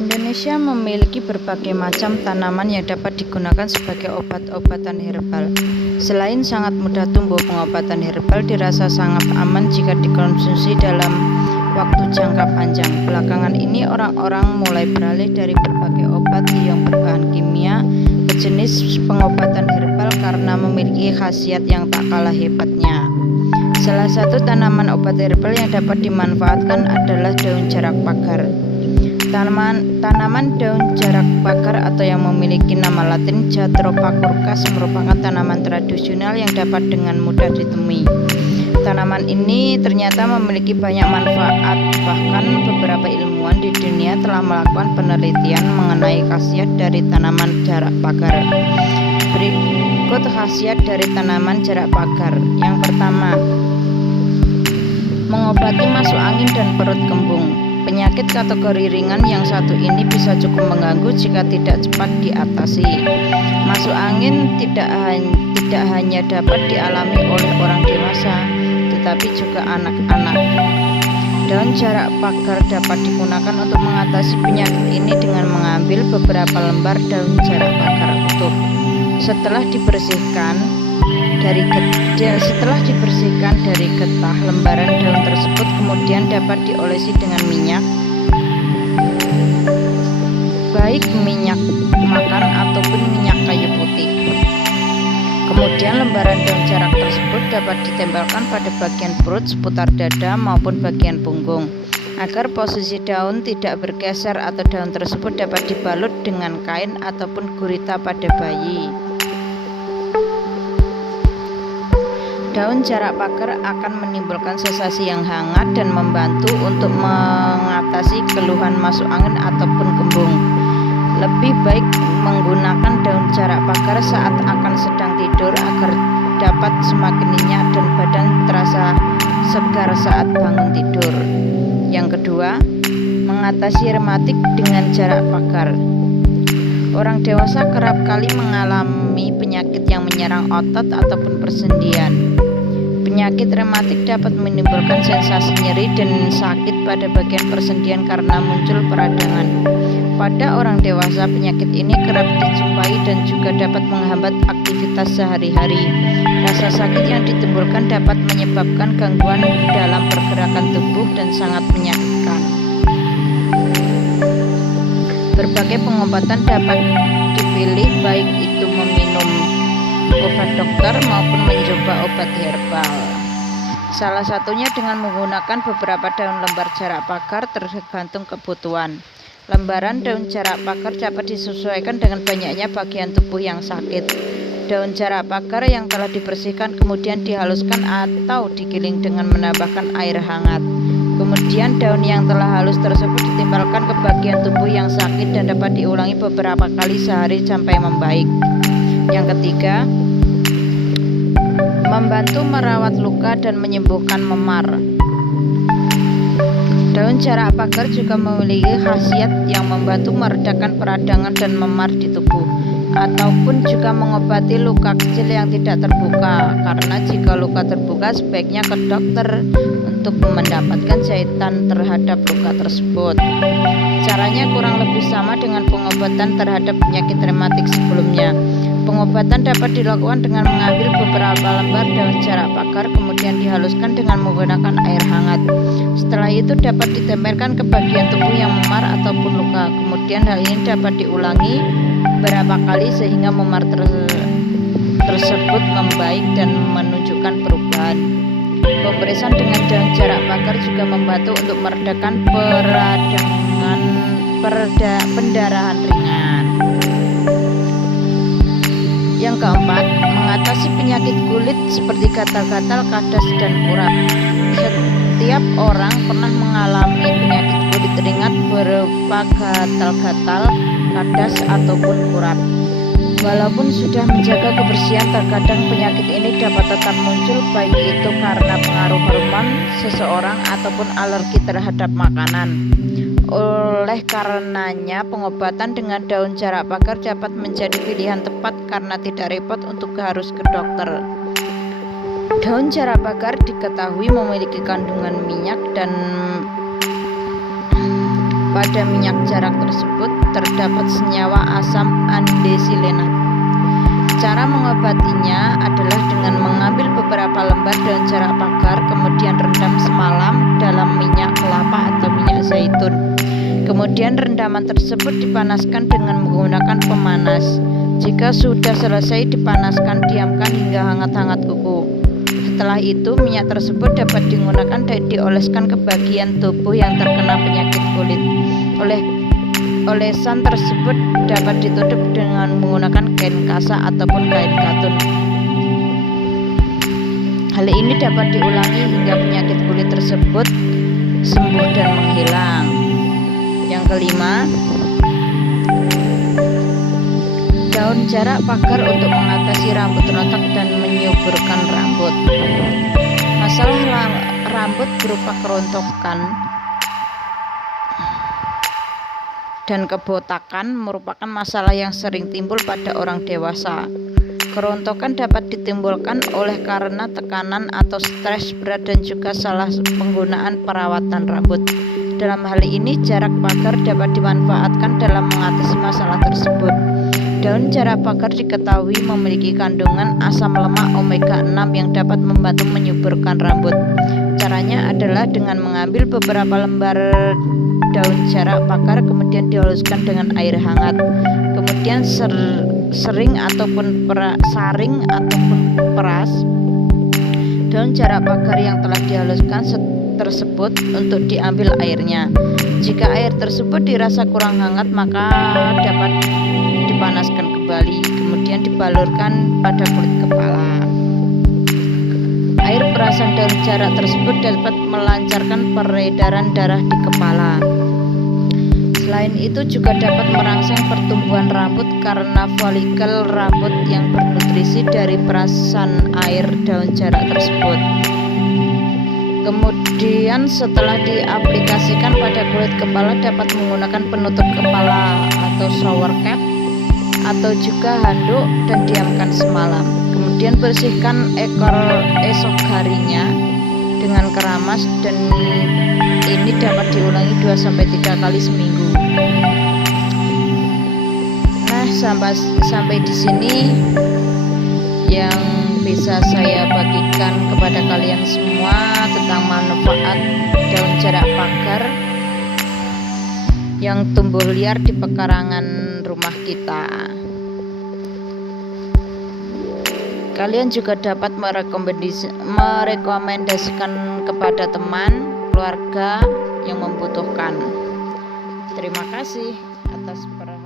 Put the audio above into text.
Indonesia memiliki berbagai macam tanaman yang dapat digunakan sebagai obat-obatan herbal. Selain sangat mudah tumbuh, pengobatan herbal dirasa sangat aman jika dikonsumsi dalam waktu jangka panjang. Belakangan ini orang-orang mulai beralih dari berbagai obat yang berbahan kimia ke jenis pengobatan herbal karena memiliki khasiat yang tak kalah hebatnya. Salah satu tanaman obat herbal yang dapat dimanfaatkan adalah daun jarak pagar. Tanaman daun jarak pagar atau yang memiliki nama latin Jatropha curcas merupakan tanaman tradisional yang dapat dengan mudah ditemui. Tanaman ini ternyata memiliki banyak manfaat, bahkan beberapa ilmuwan di dunia telah melakukan penelitian mengenai khasiat dari tanaman jarak pagar. Berikut khasiat dari tanaman jarak pagar. Yang pertama, mengobati masuk angin dan perut kembung. Penyakit kategori ringan yang satu ini bisa cukup mengganggu jika tidak cepat diatasi. Masuk angin tidak hanya dapat dialami oleh orang dewasa, tetapi juga anak-anak. Daun jarak pagar dapat digunakan untuk mengatasi penyakit ini dengan mengambil beberapa lembar daun jarak pagar utuh. Setelah dibersihkan dari getah, lembaran daun tersebut kemudian dapat diolesi dengan minyak, baik minyak makan ataupun minyak kayu putih. Kemudian lembaran daun jarak tersebut dapat ditempelkan pada bagian perut seputar dada maupun bagian punggung, agar posisi daun tidak bergeser atau daun tersebut dapat dibalut dengan kain ataupun gurita pada bayi. Daun jarak pagar akan menimbulkan sensasi yang hangat dan membantu untuk mengatasi keluhan masuk angin ataupun kembung. Lebih baik menggunakan daun jarak pagar saat akan sedang tidur agar dapat semakin nyenyak dan badan terasa segar saat bangun tidur. Yang kedua, mengatasi rematik dengan jarak pagar. Orang dewasa kerap kali mengalami penyakit yang menyerang otot ataupun persendian. Penyakit rematik dapat menimbulkan sensasi nyeri dan sakit pada bagian persendian karena muncul peradangan. Pada orang dewasa, penyakit ini kerap dijumpai dan juga dapat menghambat aktivitas sehari-hari. Rasa sakit yang ditimbulkan dapat menyebabkan gangguan dalam pergerakan tubuh dan sangat menyakitkan. Berbagai pengobatan dapat dipilih, baik itu meminum obat dokter maupun mencoba obat herbal. Salah satunya dengan menggunakan beberapa daun lembar jarak pagar tergantung kebutuhan. Lembaran daun jarak pagar dapat disesuaikan dengan banyaknya bagian tubuh yang sakit. Daun jarak pagar yang telah dibersihkan kemudian dihaluskan atau digiling dengan menambahkan air hangat. Kemudian daun yang telah halus tersebut ditimbulkan ke bagian tubuh yang sakit dan dapat diulangi beberapa kali sehari sampai membaik. Yang ketiga, membantu merawat luka dan menyembuhkan memar. Daun jarak pagar juga memiliki khasiat yang membantu meredakan peradangan dan memar di tubuh, ataupun juga mengobati luka kecil yang tidak terbuka. Karena jika luka terbuka, sebaiknya ke dokter untuk mendapatkan jahitan terhadap luka tersebut. Caranya kurang lebih sama dengan pengobatan terhadap penyakit rematik sebelumnya. Pengobatan dapat dilakukan dengan mengambil beberapa lembar daun jarak pagar kemudian dihaluskan dengan menggunakan air hangat. Setelah itu dapat ditempelkan ke bagian tubuh yang memar ataupun luka. Kemudian hal ini dapat diulangi beberapa kali sehingga memar tersebut membaik dan menunjukkan perubahan. Pemerisan dengan daun jarak pagar juga membantu untuk meredakan pendarahan ringan. Yang keempat, mengatasi penyakit kulit seperti gatal-gatal, kadas, dan urat. Setiap orang pernah mengalami penyakit kulit ringan berupa gatal-gatal, kadas, ataupun urat. Walaupun sudah menjaga kebersihan, terkadang penyakit ini dapat tetap muncul, baik itu karena pengaruh hormon seseorang ataupun alergi terhadap makanan. Oleh karenanya, pengobatan dengan daun jarak pagar dapat menjadi pilihan tepat karena tidak repot untuk harus ke dokter. Daun jarak pagar diketahui memiliki kandungan minyak dan pada minyak jarak tersebut terdapat senyawa asam andesilenat. Cara mengobatinya adalah dengan mengambil beberapa lembar daun jarak pakar, kemudian rendam semalam dalam minyak kelapa atau minyak zaitun. Kemudian rendaman tersebut dipanaskan dengan menggunakan pemanas. Jika sudah selesai dipanaskan, diamkan hingga hangat-hangat kuku. Setelah itu, minyak tersebut dapat digunakan dan dioleskan ke bagian tubuh yang terkena penyakit kulit. Olesan tersebut dapat ditutup dengan menggunakan kain kasa ataupun kain katun. Hal ini dapat diulangi hingga penyakit kulit tersebut sembuh dan menghilang. Yang kelima, daun jarak pakar untuk mengatasi rambut rontok dan menyuburkan rambut. Masalah rambut berupa kerontokan dan kebotakan merupakan masalah yang sering timbul pada orang dewasa. Kerontokan dapat ditimbulkan oleh karena tekanan atau stres berat dan juga salah penggunaan perawatan rambut. Dalam hal ini, jarak pakar dapat dimanfaatkan dalam mengatasi masalah tersebut. Daun jarak pakar diketahui memiliki kandungan asam lemak omega 6 yang dapat membantu menyuburkan rambut. Caranya adalah dengan mengambil beberapa lembar daun jarak pakar, kemudian dihaluskan dengan air hangat, kemudian saring ataupun peras daun jarak pakar yang telah dihaluskan tersebut untuk diambil airnya. Jika air tersebut dirasa kurang hangat, maka dapat dipanaskan kembali, kemudian dibalurkan pada kulit kepala. Air perasan daun jarak tersebut dapat melancarkan peredaran darah di kepala. Selain itu juga dapat merangsang pertumbuhan rambut karena folikel rambut yang bernutrisi dari perasan air daun jarak tersebut. Kemudian setelah diaplikasikan pada kulit kepala, dapat menggunakan penutup kepala atau shower cap atau juga handuk dan diamkan semalam. Kemudian bersihkan esok harinya dengan keramas dan ini dapat diulangi 2-3 kali seminggu. Nah, sampai di sini yang bisa saya bagikan kepada kalian semua tentang manfaat daun jarak pakar yang tumbuh liar di pekarangan rumah kita. Kalian juga dapat merekomendasikan kepada teman, keluarga yang membutuhkan. Terima kasih atas perhatian.